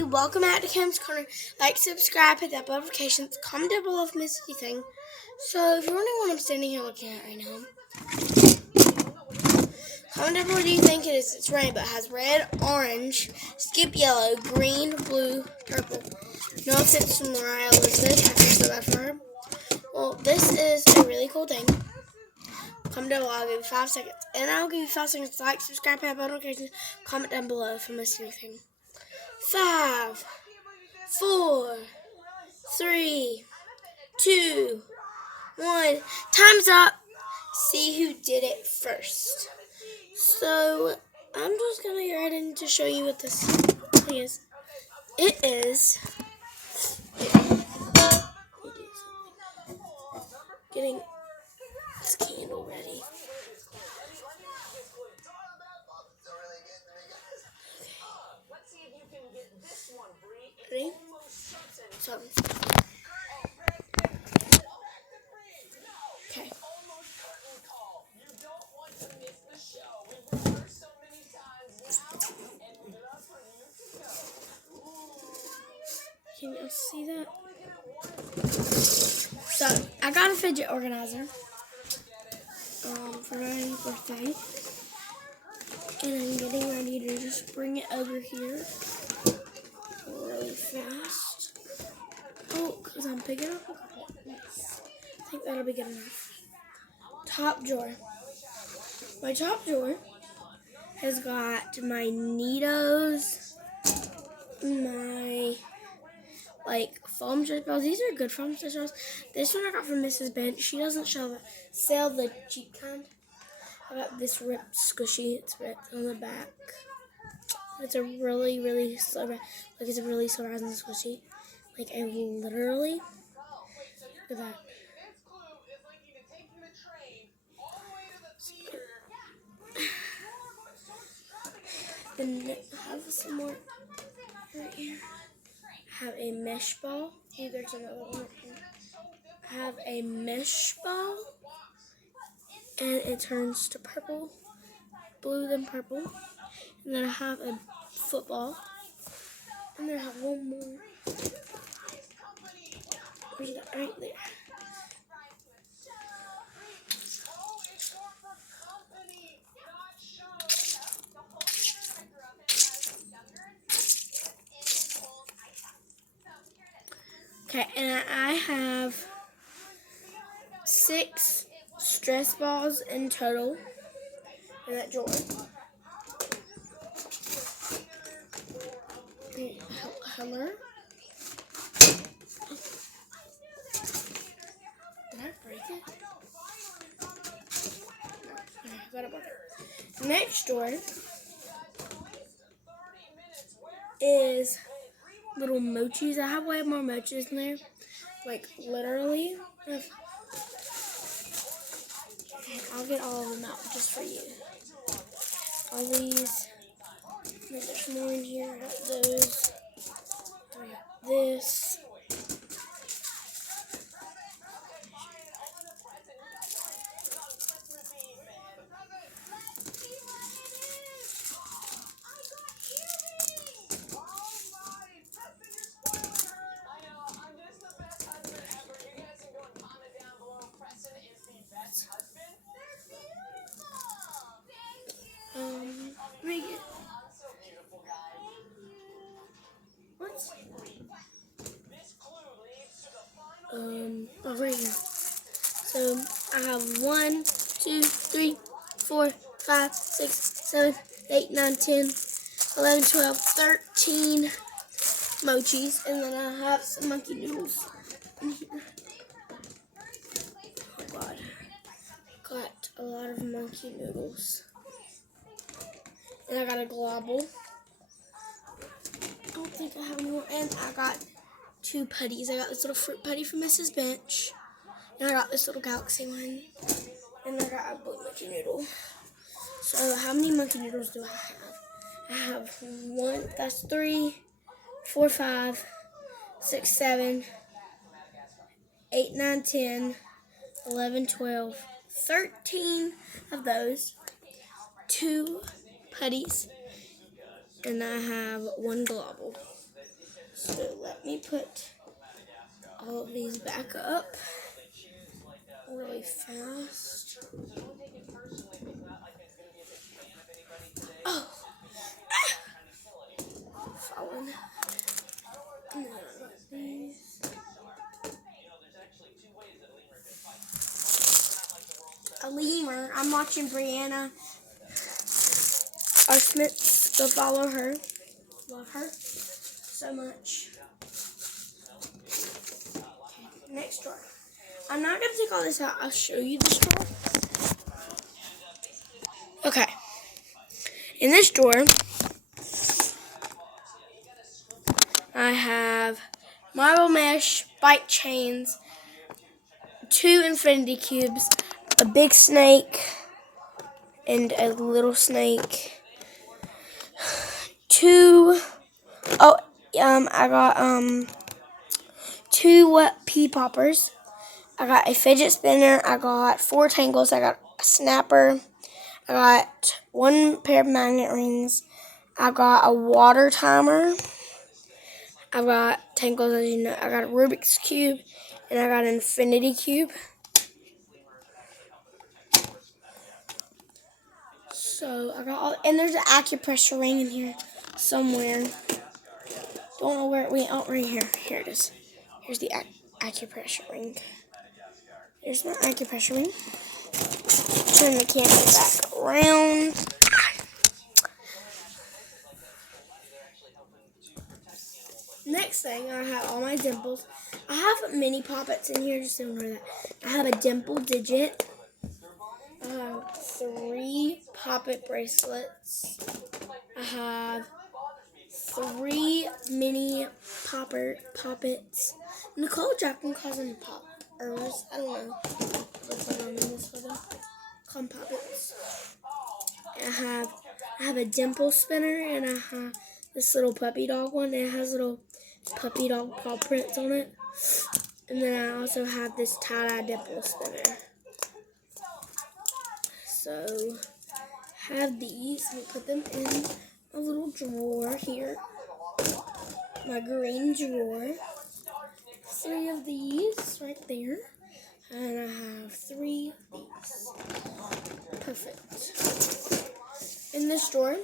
everybody, welcome back to Kim's Corner. Like, subscribe, hit that bell notifications, comment down below if you missed anything. So, if you're wondering what I'm standing here looking at right now, comment down below what do you think it is. It's rainbow. It has red, orange, skip yellow, green, blue, purple. No offense to Mariah Elizabeth, I feel so bad for her. Well, this is a really cool thing. Comment down below, I'll give you 5 seconds. And I'll give you 5 seconds to like, subscribe, hit that bell notifications, comment down below if you missed anything. 5, 4, 3, 2, 1. Time's up. See who did it first. So, I'm just going to go ahead and just show you what this thing is. It is getting this candle ready. Ready? So, okay. Can you see that? So, I got a fidget organizer for my birthday. And I'm getting ready to just bring it over here really fast. Oh, because I'm picking up a couple. Yes. I think that'll be good enough. Top drawer. My top drawer has got my Neatos, my foam stretch balls. These are good foam stretch balls. This one I got from Mrs. Bench. She doesn't sell the cheap kind. I got this ripped squishy. It's ripped on the back. It's a really, really slow. It's a really slow rising squishy. I literally look at that. Then I have some more right here. I have a mesh ball. There's another one right here. I have a mesh ball, and it turns to purple, blue, then purple. And then I have a football, and then I have one more. Where's that? Right there. Okay, and I have 6 stress balls in total in that drawer. Hammer. Did I break it? No. Okay, I got it back there. Next drawer is little mochis. I have way more mochis in there. Literally. Okay, I'll get all of them out just for you. All these. There's more in here. I got those. I got this. Right here. So I have 1, 2, 3, 4, 5, 6, 7, 8, 9, 10, 11, 12, 13 mochis, and then I have some monkey noodles in here. Oh God, got a lot of monkey noodles, and I got a globble. I don't think I have any more, and I got 2 putties. I got this little fruit putty from Mrs. Bench, and I got this little galaxy one, and I got a blue monkey noodle. So how many monkey noodles do I have? I have 1, that's 3, 4, 5, 6, 7, 8, 9, 10, 11, 12, 13 of those, 2 putties, and I have 1 globble. So let me put all of these back up really fast. Oh, fallen. A lemur. I'm watching Brianna Smith. Go follow her. Love her so much. Okay, next drawer. I'm not going to take all this out. I'll show you this drawer. Okay. In this drawer, I have marble mesh, bike chains, 2 infinity cubes, a big snake, and a little snake. I got 2 pea poppers. I got a fidget spinner. I got 4 tangles. I got a snapper. I got 1 pair of magnet rings. I got a water timer. I got tangles, as you know. I got a Rubik's Cube, and I got an infinity cube. So I got all, and there's an acupressure ring in here somewhere. Don't know where it went. Oh, right here. Here it is. Here's the acupressure ring. There's my acupressure ring. Turn the camera back around. Next thing, I have all my dimples. I have mini poppets in here, just ignore that. I have a dimple digit. I have 3 poppet bracelets. I have 3 mini poppets. Nicole Jackson calls them poppers. I don't know what's going on in this photo. Call them poppets. I have a dimple spinner, and I have this little puppy dog one. It has little puppy dog paw prints on it. And then I also have this tie-dye dimple spinner. So, have these. Let me put them in a little drawer here. My green drawer. 3 of these right there. And I have 3 of these. Perfect. In this drawer,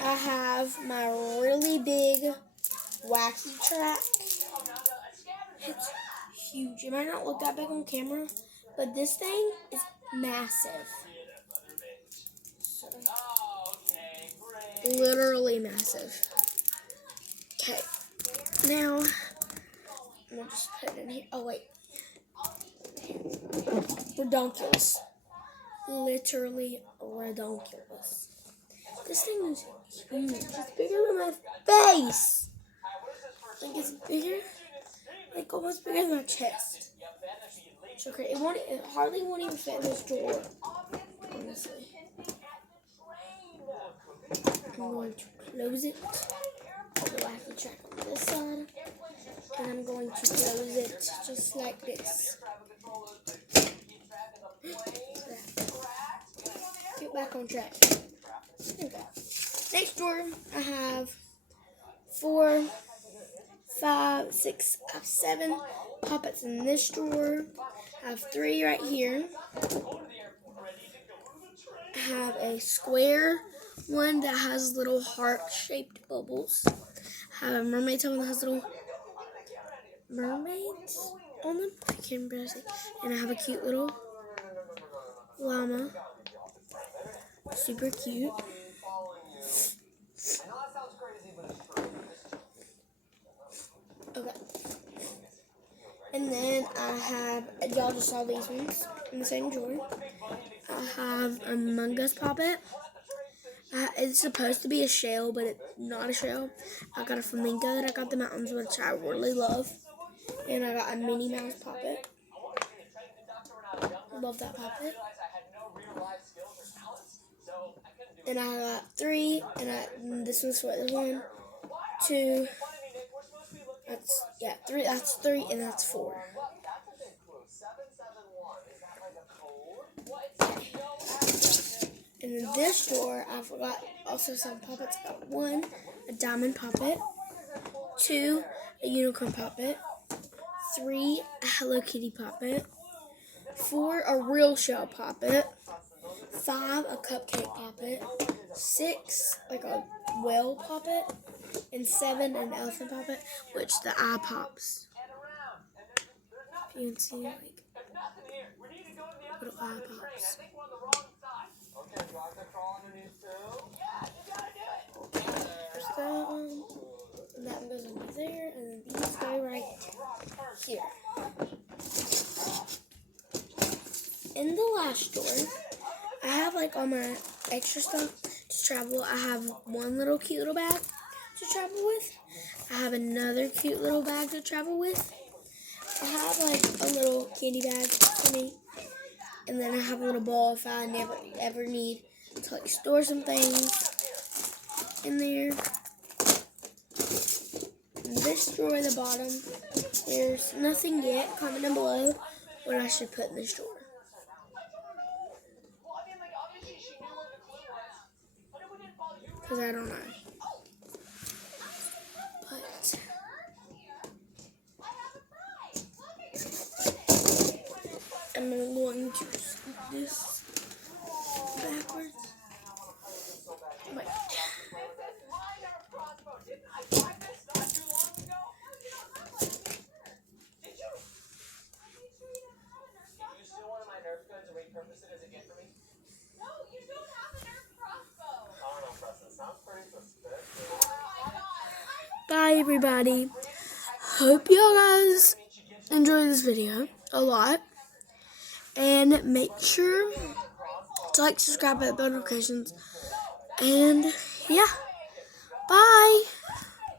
I have my really big wacky track. It's huge. It might not look that big on camera, but this thing is massive. So, literally massive. Okay. Now, I'm going to just put it in here. Oh, wait. Redonkulous. Literally redonkulous. This thing is huge. It's bigger than my face. Like, it's bigger. Like, almost bigger than my chest. It's okay. It hardly won't even fit in this drawer. Honestly. I'm going to close it. Put the wacky track on this side. And I'm going to close it just like this. Get back on track. Okay. Next drawer, I have 4, 5, 6, I have 7 poppets in this drawer. I have 3 right here. I have a square one that has little heart-shaped bubbles. I have a mermaid one that has little mermaids on them. I can't remember. And I have a cute little llama. Super cute. Okay. And then I have, y'all just saw these ones in the same drawer. I have a Among Us puppet. It's supposed to be a shell, but it's not a shell. I got a flamingo that I got at the mountains, which I really love. And I got a Minnie Mouse puppet. I love that puppet. And I got 3, and this one's for this 1, 2. That's 3. That's 3, and that's 4. And in this drawer, I forgot also some puppets. I got 1, a diamond puppet, 2, a unicorn puppet, 3 a Hello Kitty puppet, 4 a real shell puppet, 5 a cupcake puppet, 6 like a whale puppet, and 7 an elephant puppet, which the eye pops. If you can see like little eye pops. There's that one, and that one goes under there, and then these go right here. In the last drawer, I have like all my extra stuff to travel. I have one little cute little bag to travel with. I have another cute little bag to travel with. I have like a little candy bag for me. And then I have a little ball if I never ever need to like store some things in there. In this drawer at the bottom, there's nothing yet. Comment down below what I should put in this drawer. Because I don't know. But I'm going to scoop this backwards. Wait. Bye everybody. Hope y'all guys enjoy this video a lot. And make sure to like, subscribe, hit bell notifications. And yeah. Bye.